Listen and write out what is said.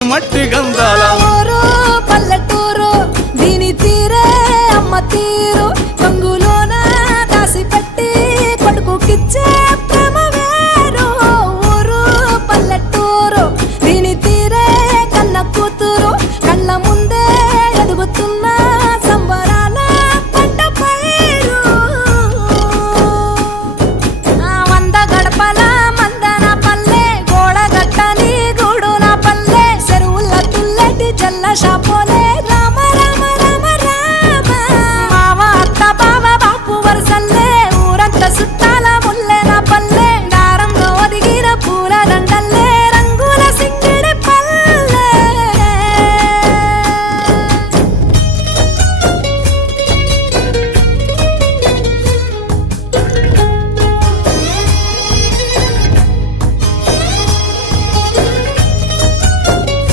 మట్టి గంధాల ఊరు పల్లెటూరు దీని తీరే అమ్మ తీరు కంగులోన దాసి పెట్టి కొడుకుకిచ్చే ప్రేమ వేరు ఊరు పల్లెటూరు దీని తీరే కన్న కూతురు కళ్ళ ముందే ఎదుగుతున్న సంబరాల పంట పైరు వంద గడపల మందన పల్లె గోడ గట్టని గూడు నా పల్లె చెరువుల తుల్లటి జల్ల షాపోలే